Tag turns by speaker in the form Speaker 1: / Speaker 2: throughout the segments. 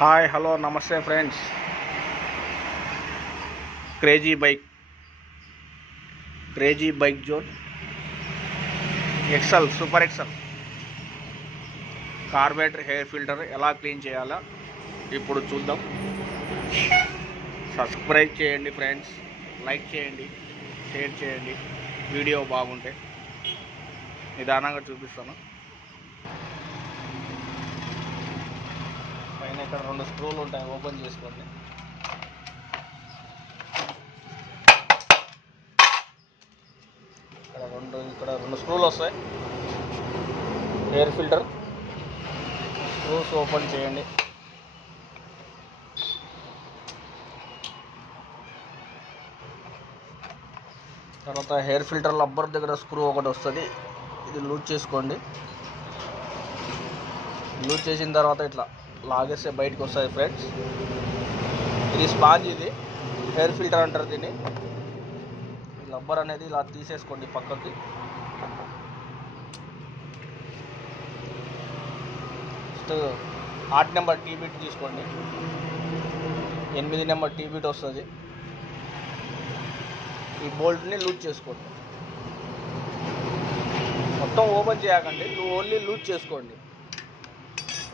Speaker 1: Hi hello నమస్తే friends. Crazy bike. Crazy bike zone. XL super XL. Carburettor air filter ఎలా clean చేయాలా? ఇప్పుడు చూద్దాం. సబ్స్క్రైబ్ చేయండి ఫ్రెండ్స్. లైక్ చేయండి షేర్ చేయండి. వీడియో బాగుంటే నిదానంగా చూపిస్తాను. పైన ఇక్కడ రెండు స్క్రూలు ఉంటాయి ఓపెన్ చేసుకోండి. ఇక్కడ రెండు ఇక్కడ రెండు స్క్రూలు వస్తాయి. Air filter. స్క్రూస్ ఓపెన్ చేయండి. తర్వాత హెయిర్ ఫిల్టర్ లబ్బర్ దగ్గర స్క్రూ ఒకటి వస్తుంది. ఇది లూజ్ చేసుకోండి. లూజ్ చేసిన తర్వాత ఇట్లా లాగేస్తే బయటకు వస్తుంది ఫ్రెండ్స్ ఇది స్పాంజ్ ఇది. హెయిర్ ఫిల్టర్ అంటారు దీన్ని. రబ్బర్ అనేది ఇలా తీసేసుకోండి పక్కకి. నెక్స్ట్ ఆట్ నెంబర్ టీబీట్ తీసుకోండి. ఎనిమిది నెంబర్ టీబీట్ వస్తుంది. ఈ బోల్ట్ని లూజ్ చేసుకోండి. మొత్తం ఓపెన్ చేయకండి. ఓన్లీ లూజ్ చేసుకోండి.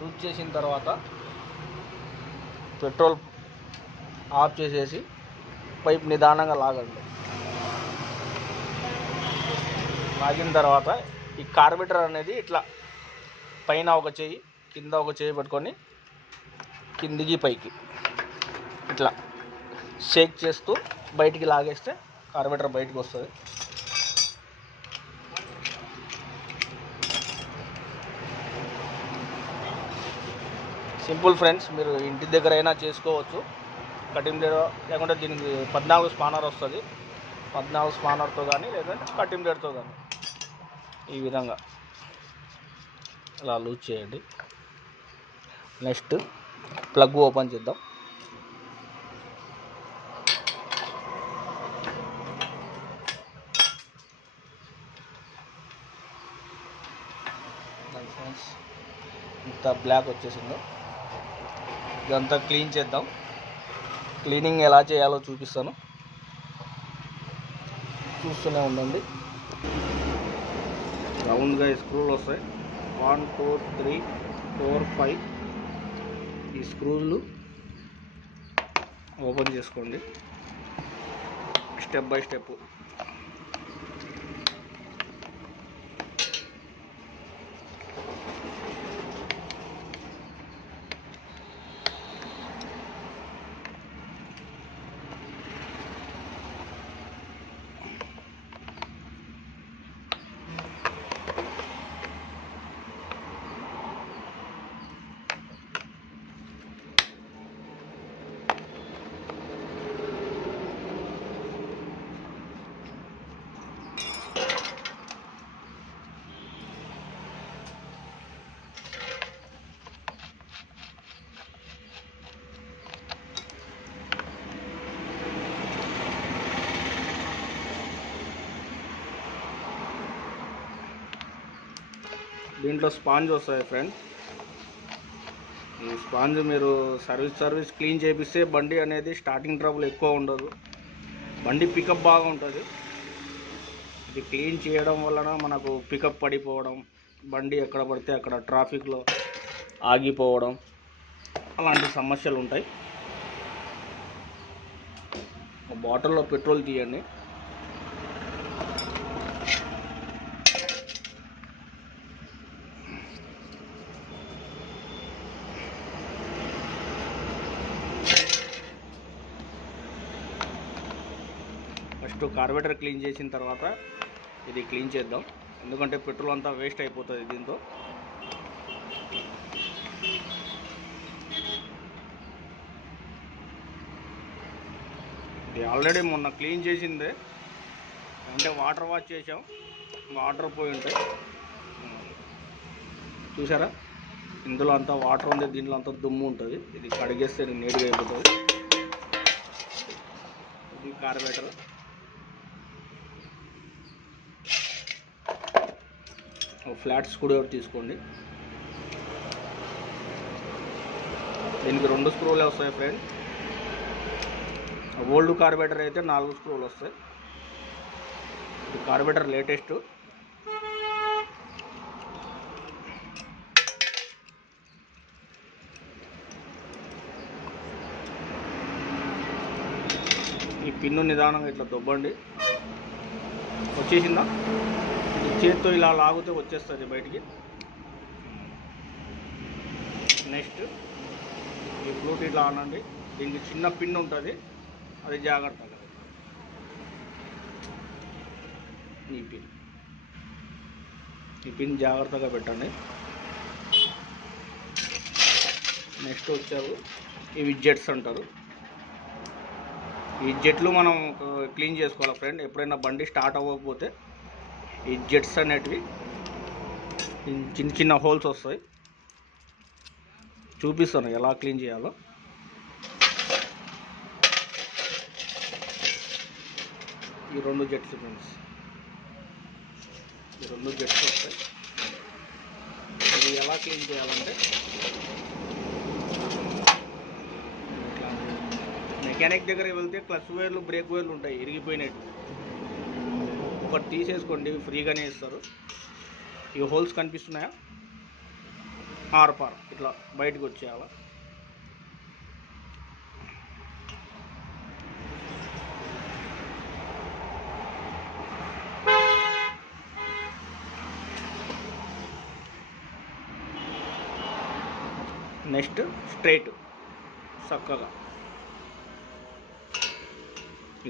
Speaker 1: లూజ్ చేసిన తర్వాత పెట్రోల్ ఆఫ్ చేసేసి పైప్ నిదానంగా లాగండి. లాగిన తర్వాత ఈ కార్బెటర్ అనేది ఇట్లా పైన ఒక చేయి కింద ఒక చేయి పెట్టుకొని కిందికి పైకి ఇట్లా షేక్ చేస్తూ బయటికి లాగేస్తే కార్బెటర్ బయటకు వస్తుంది. సింపుల్ ఫ్రెండ్స్ మీరు ఇంటి దగ్గర అయినా చేసుకోవచ్చు. కటింగ్ బ్లేడ్ లేకుంటే దీనికి పద్నాలుగు స్పానర్ వస్తుంది. పద్నాలుగు స్పానర్తో కానీ లేదంటే కటింగ్ బ్లేడ్తో కానీ ఈ విధంగా ఇలా లూజ్ చేయండి. నెక్స్ట్ ప్లగ్ ఓపెన్ చేద్దాం. ఫ్రెండ్స్ ఇంత బ్లాక్ వచ్చేసిందో. ఇదంతా క్లీన్ చేద్దాం. క్లీనింగ్ ఎలా చేయాలో చూపిస్తాను. చూస్తూనే ఉండండి. రౌండ్గా ఈ స్క్రూలు వస్తాయి. One two three four five ఈ స్క్రూలు ఓపెన్ చేసుకోండి. Step by step. దీంట్లో స్పాంజ్ వస్తాయి ఫ్రెండ్ ఈ స్పాంజ్ మీరు సర్వీస్ సర్వీస్ క్లీన్ చేపిస్తే బండి అనేది స్టార్టింగ్ ట్రబుల్ ఎక్కువ ఉండదు. బండి పికప్ బాగా ఉంటుంది. ఇది క్లీన్ చేయడం వలన మనకు పికప్ పడిపోవడం బండి ఎక్కడ పడితే అక్కడ ట్రాఫిక్లో ఆగిపోవడం అలాంటి సమస్యలు ఉంటాయి. బాటిల్లో పెట్రోల్ తీయండి. ఫస్ట్ క్లీన్ చేసిన తర్వాత ఇది క్లీన్ చేద్దాం. ఎందుకంటే పెట్రోల్ అంతా వేస్ట్ అయిపోతుంది దీంతో. ఇది ఆల్రెడీ మొన్న క్లీన్ చేసిందే. అంటే వాటర్ వాష్ చేసాం వాటర్ పోయి ఉంటాయి చూసారా? ఇందులో అంతా వాటర్ ఉంది దీంట్లో అంతా దుమ్ము ఉంటుంది. ఇది కడిగేస్తే నీట్గా అయిపోతుంది. ఇది కార్బేటర్ ఫ్లాట్ కూడా ఒకటి తీసుకోండి. దీనికి రెండు స్క్రూలే వస్తాయి ఫ్రెండ్. ఓల్డ్ కార్బేటర్ అయితే నాలుగు స్క్రూలు వస్తాయి. ఇది కార్బేటర్ లేటెస్ట్. ఈ పిన్ను నిదానంగా ఇట్లా దొబ్బండి. వచ్చేసిందా? చేత్తో ఇలా లాగితే వచ్చేస్తుంది బయటికి. నెక్స్ట్ ఈ ఫ్లూట్ ఇట్లా అనండి. దీనికి చిన్న పిన్ ఉంటుంది. అది జాగ్రత్తగా ఈ పిన్. ఈ పిన్ జాగ్రత్తగా పెట్టండి. నెక్స్ట్ వచ్చారు ఇవి జెట్స్ అంటారు. ఈ జెట్లు మనం క్లీన్ చేసుకోవాలి ఫ్రెండ్. ఎప్పుడైనా బండి స్టార్ట్ అవ్వకపోతే ఈ జెట్స్ అనేటివి. చిన్న చిన్న హోల్స్ వస్తాయి. చూపిస్తాను ఎలా క్లీన్ చేయాలో. ఈ రెండు జెట్స్ ఫ్రెండ్స్. ఈ రెండు జెట్స్ వస్తాయి. ఇది ఎలా క్లీన్ చేయాలంటే మెకానిక్ దగ్గర వెళ్తే క్లచ్ వైర్లు బ్రేక్ వైర్లు ఉంటాయి ఇరిగిపోయినట్టు. ఒకటి తీసేసుకోండి ఫ్రీగానే ఇస్తారు. ఈ హోల్స్ కనిపిస్తున్నాయా? ఆర్పార్ ఇట్లా బయటకు వచ్చేయాల? నెక్స్ట్ స్ట్రైట్ చక్కగా.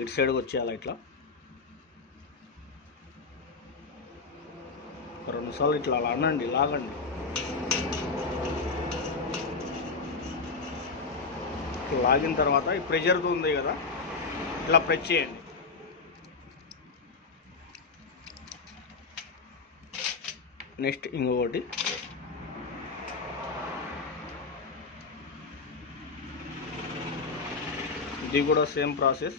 Speaker 1: ఇటు సైడ్కి వచ్చేయాలి ఇట్లా? ఒక ఇట్లా అలా అనండి లాగండి. లాగిన తర్వాత ఈ ప్రెషర్తో ఉంది కదా ఇట్లా ప్రెస్ చేయండి. నెక్స్ట్ ఇంకొకటి. ఇది కూడా సేమ్ ప్రాసెస్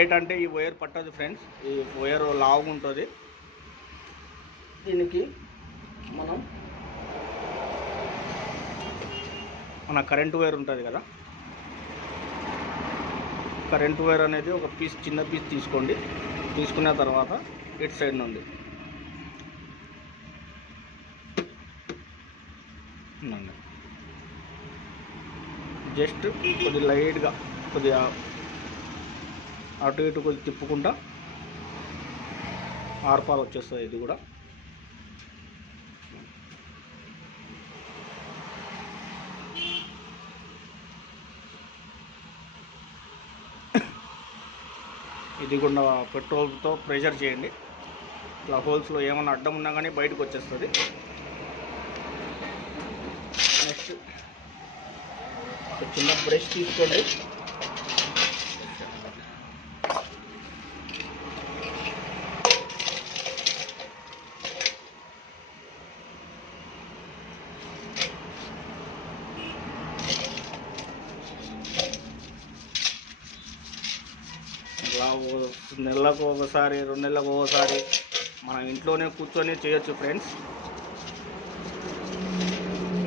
Speaker 1: స్ట్రైట్ అంటే ఈ వైర్ పట్టదు ఫ్రెండ్స్. ఈ వైర్ లావుగా ఉంటుంది. దీనికి మనం మన కరెంట్ వైర్ ఉంటుంది కదా. కరెంట్ వైర్ అనేది ఒక పీస్ చిన్న పీస్ తీసుకోండి. తీసుకున్న తర్వాత ఇటు సైడ్ నుండి. జస్ట్ కొద్ది లైట్గా కొద్దిగా అటు ఇటు కొద్ది తిప్పుకుంటా ఆర్పాలు వచ్చేస్తుంది ఇది కూడా. ఇది కూడా పెట్రోల్తో ప్రెషర్ చేయండి. ఇట్లా హోల్స్లో ఏమైనా అడ్డం ఉన్నా కానీ బయటకు వచ్చేస్తుంది. నెక్స్ట్ ఒక చిన్న బ్రష్ తీసుకోండి. ఒకసారి రెండు నెలలకు ఒకసారి మనం ఇంట్లోనే కూర్చొని చేయొచ్చు ఫ్రెండ్స్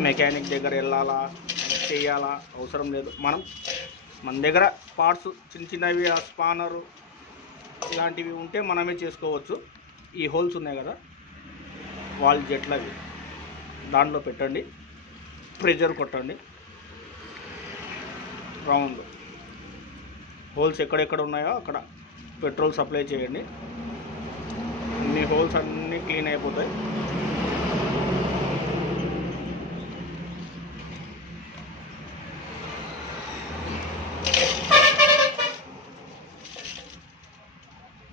Speaker 1: మెకానిక్ దగ్గర వెళ్ళాలా చేయాలా అవసరం లేదు. మనం మన దగ్గర పార్ట్స్ చిన్న చిన్నవి ఆ స్పానరు ఇలాంటివి ఉంటే మనమే చేసుకోవచ్చు. ఈ హోల్స్ ఉన్నాయి కదా వాల్ జెట్లవి. దాంట్లో పెట్టండి ప్రెజర్ కొట్టండి. రౌండ్ హోల్స్ ఎక్కడెక్కడ ఉన్నాయో అక్కడ. పెట్రోల్ సప్లై చేయండి. మీ హోల్స్ అన్నీ క్లీన్ అయిపోతాయి.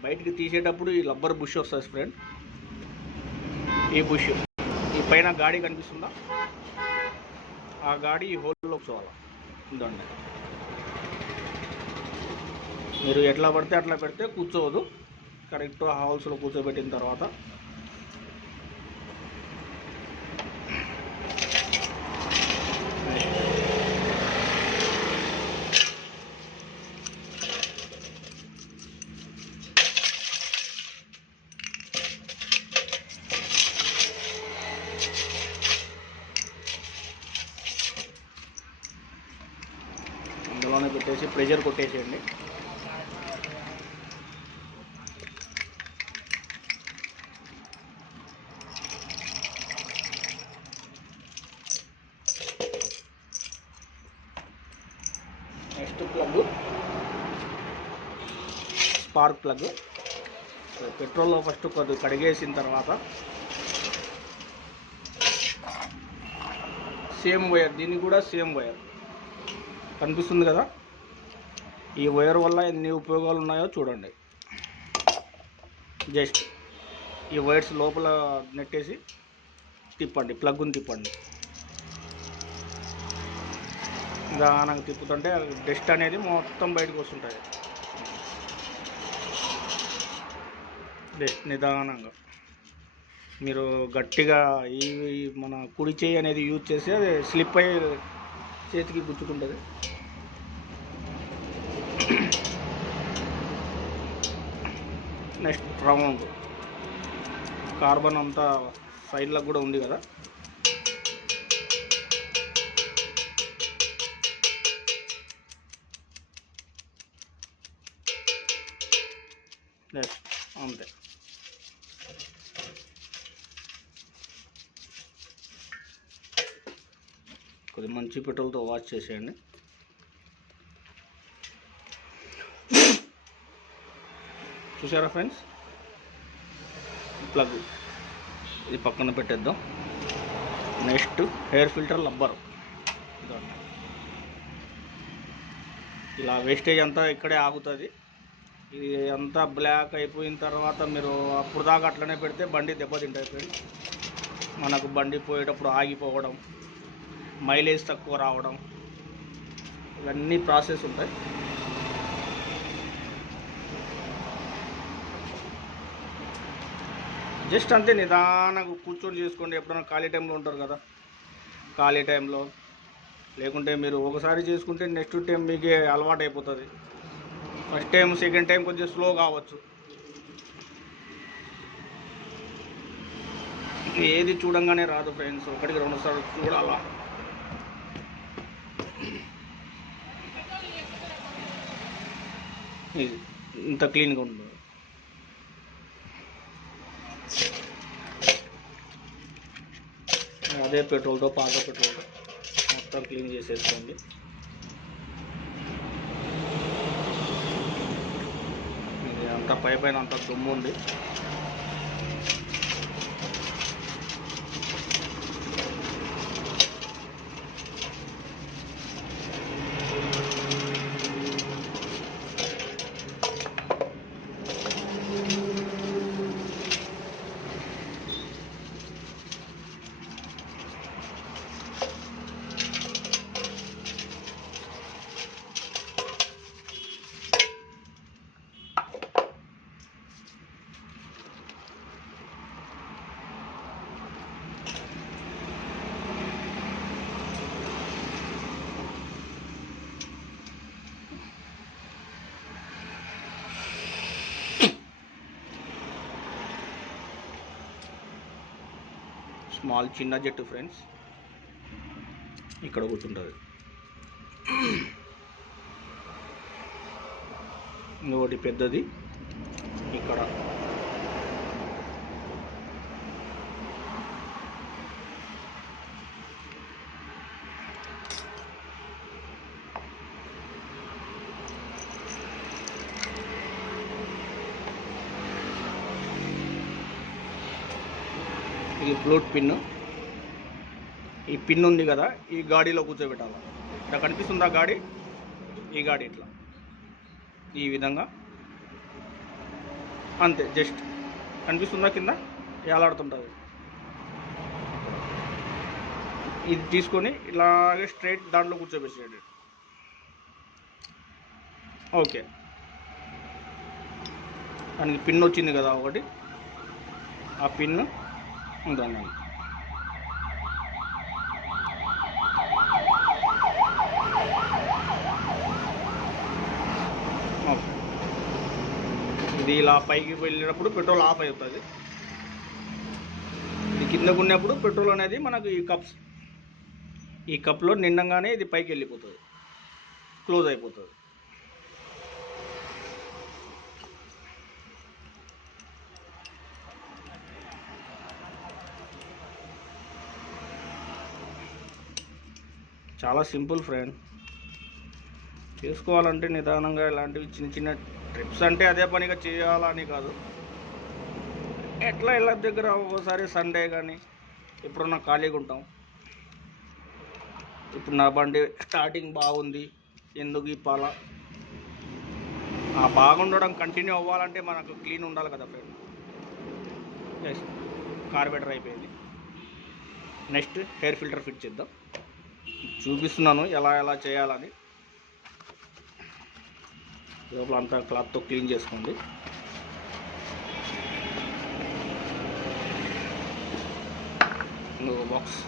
Speaker 1: బయటికి తీసేటప్పుడు ఈ రబ్బర్ బుష్ వస్తుంది ఫ్రెండ్ ఈ బుష్. ఈ పైన గాడి కనిపిస్తుందా? ఆ గాడి ఈ హోల్లో చూడాలి ఉందండి మీరు ఎట్లా పడితే అట్లా పెడితే కూర్చోవద్దు కరెక్ట్ హాల్స్లో కూర్చోబెట్టిన తర్వాత. ప్రెజర్ పెట్టేసి కొట్టేసేయండి. ప్లగ్. పెట్రోల్లో ఫస్ట్ కొద్ది కడిగేసిన తర్వాత సేమ్ వైర్ దీన్ని కూడా సేమ్ వైర్. కనిపిస్తుంది కదా? ఈ వైర్ వల్ల ఎన్ని ఉపయోగాలు ఉన్నాయో చూడండి. జస్ట్ ఈ వైర్స్ లోపల నెట్టేసి తిప్పండి ప్లగ్ని తిప్పండి. నిదానంగా తిప్పుతుంటే డస్ట్ అనేది మొత్తం బయటకు వస్తుంటుంది నిదానంగా. మీరు గట్టిగా ఈ ఈ మన కుడి చేయి అనేది యూజ్ చేసి అది స్లిప్ అయ్యి చేతికి గుచ్చుకుంటుంది. Next round. కార్బన్ అంతా సైడ్లకు కూడా ఉంది కదా. కొద్ది మంచి వాష్ చేసేయండి. చూసారా ఫ్రెండ్స్? ప్లగ్. ఇది పక్కన పెట్టేద్దాం. Next air filter rubber. ఇలా వేస్టేజ్ అంతా ఇక్కడే ఆగుతుంది. ఇది అంతా బ్లాక్ అయిపోయిన తర్వాత మీరు అప్పుడు దాకా అట్లనే పెడితే బండి దెబ్బతింటాయి ఫ్రెండ్స్. మనకు బండి పోయేటప్పుడు ఆగిపోవడం. మైలేజ్ తక్కువ రావడం ఇవన్నీ ప్రాసెస్ ఉంటాయి. జస్ట్ అంతే నిదానంగా కూర్చొని చేసుకోండి. ఎప్పుడైనా ఖాళీ టైంలో ఉంటారు కదా. ఖాళీ టైంలో లేకుంటే మీరు ఒకసారి చేసుకుంటే నెక్స్ట్ టైం మీకే అలవాటు అయిపోతుంది. ఫస్ట్ టైం సెకండ్ టైం కొంచెం స్లో కావచ్చు. ఏది చూడంగానే రాదు ఫ్రెండ్స్. ఒకటికి రెండు సార్లు చూడాలా? ఇది ఇంత క్లీన్గా ఉంటుంది అదే పెట్రోల్తో పాత పెట్రోల్తో మొత్తం క్లీన్ చేసేసుకోండి. ఇది అంతా పై పైన అంత దుమ్ము ఉంది. స్మాల్ చిన్న జట్టు ఫ్రెండ్స్. ఇక్కడ కూర్చుంటుంది. ఇంకొకటి పెద్దది. ఇక్కడ ఇది ఫ్లూట్ పిన్ ఈ పిన్ ఉంది కదా ఈ గాడిలో కూర్చోబెట్టాలి. ఇక్కడ కనిపిస్తుందా గాడి? ఈ గాడి ఇట్లా. ఈ విధంగా. అంతే జస్ట్. కనిపిస్తుందా కింద? ఏలాడుతుంటుంది. ఇది తీసుకొని ఇలాగే స్ట్రైట్ దాంట్లో కూర్చోబెట్టేయండి. ఓకే. దానికి పిన్ వచ్చింది కదా ఒకటి. ఆ పిన్ ఉందండి. ఇది ఇలా పైకి వెళ్ళినప్పుడు పెట్రోల్ ఆఫ్ అవుతుంది. ఇది కిందకు ఉన్నప్పుడు పెట్రోల్ అనేది మనకు ఈ కప్స్ ఈ కప్లో నిండంగానే ఇది పైకి వెళ్ళిపోతుంది. క్లోజ్ అయిపోతుంది. చాలా సింపుల్ ఫ్రెండ్. చేసుకోవాలంటే నిదానంగా ఇలాంటివి చిన్న చిన్న ట్రిప్స్ అంటే అదే పనిగా చేయాలని కాదు. ఎట్లా ఇలా దగ్గర ఒకసారి సండే కానీ ఎప్పుడన్నా ఖాళీగా ఉంటాం. ఇప్పుడు నా బండి స్టార్టింగ్ బాగుంది. ఎందుకు ఇప్పాల? ఆ బాగుండడం కంటిన్యూ అవ్వాలంటే మనకు క్లీన్ ఉండాలి కదా ఫ్రెండ్. ఎస్ కార్బెటర్ అయిపోయింది. నెక్స్ట్ హెయిర్ ఫిల్టర్ ఫిట్ చేద్దాం. చూపిస్తున్నాను ఎలా ఎలా చేయాలని. లోపల అంతా క్లాత్తో క్లీన్ చేసుకోండి. బాక్స్.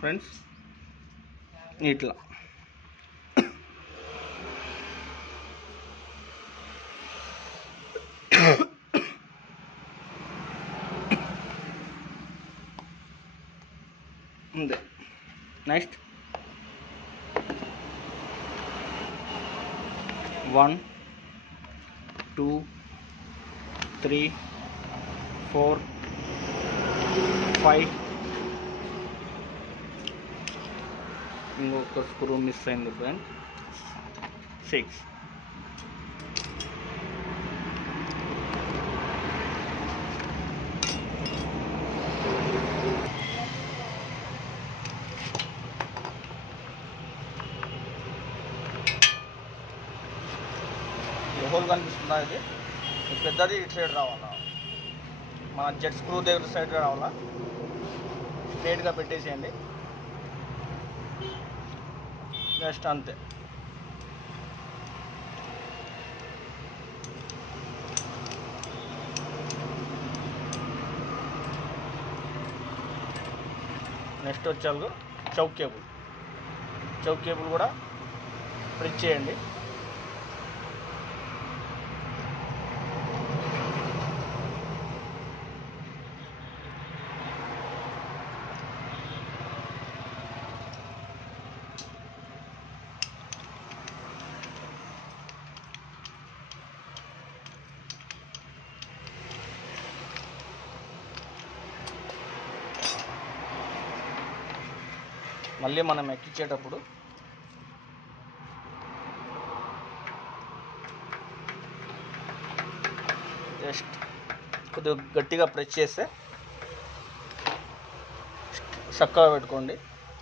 Speaker 1: ఫ్రెండ్స్ ఇట్లా ఉంది next one two three four five ఇంకొక స్క్రూ మిస్ అయింది ఫ్రెండ్ సిక్స్ హోల్ కనిపిస్తుందా ఇది ఈ పెద్దది ఇటు సైడ్ రావాలా? మన జెట్ స్క్రూ దగ్గర సైడ్ రావాలా? స్ట్రేట్గా పెట్టేసేయండి. జస్ట్ అంతే. నెక్స్ట్ వచ్చారు చౌక్ కేబుల్. చౌక్ కేబుల్ కూడా ప్రెస్ చేయండి. మళ్ళీ మనం ఎక్కించేటప్పుడు జస్ట్ కొద్దిగా గట్టిగా ప్రెస్ చేస్తే చక్కగా పెట్టుకోండి.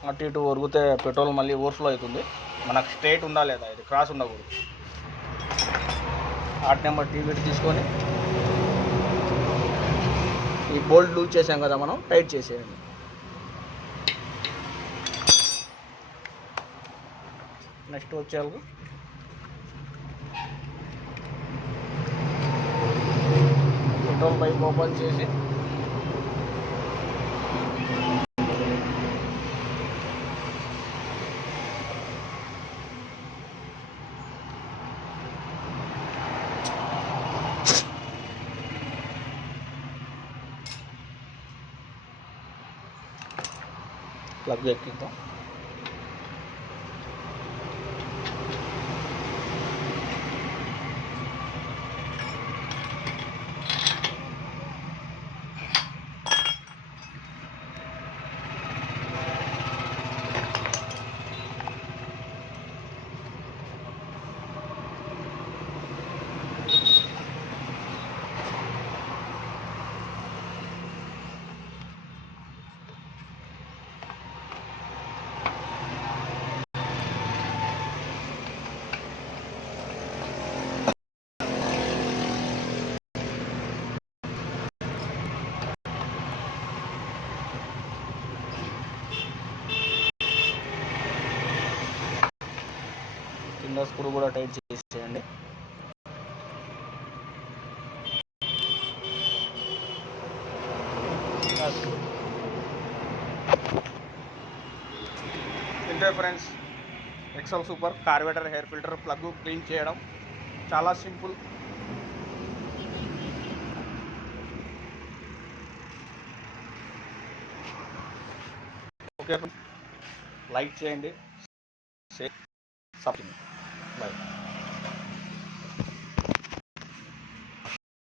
Speaker 1: అటు ఇటు ఒరిగితే పెట్రోల్ మళ్ళీ ఓవర్ఫ్లో అవుతుంది. మనకు స్ట్రైట్ ఉందా లేదా? ఇది క్రాస్ ఉండకూడదు. ఆట్ నెంబర్ టీవీ తీసుకొని ఈ బోల్ట్ లూజ్ చేసాం కదా మనం టైట్ చేసేయండి. నెక్స్ట్ వచ్చేందుకు పెట్రోల్ పైప్ ఓపెన్ చేసి. ప్లగ్ ఎక్కిద్దాం. కింద స్క్రూ కూడా టైట్ చేసేయండి. ఇంతే friends XL super carburettor air filter plug clean చేయడం చాలా సింపుల్. ఓకే లైక్ చేయండి షేర్ సబ్స్క్రైబ్ Bye.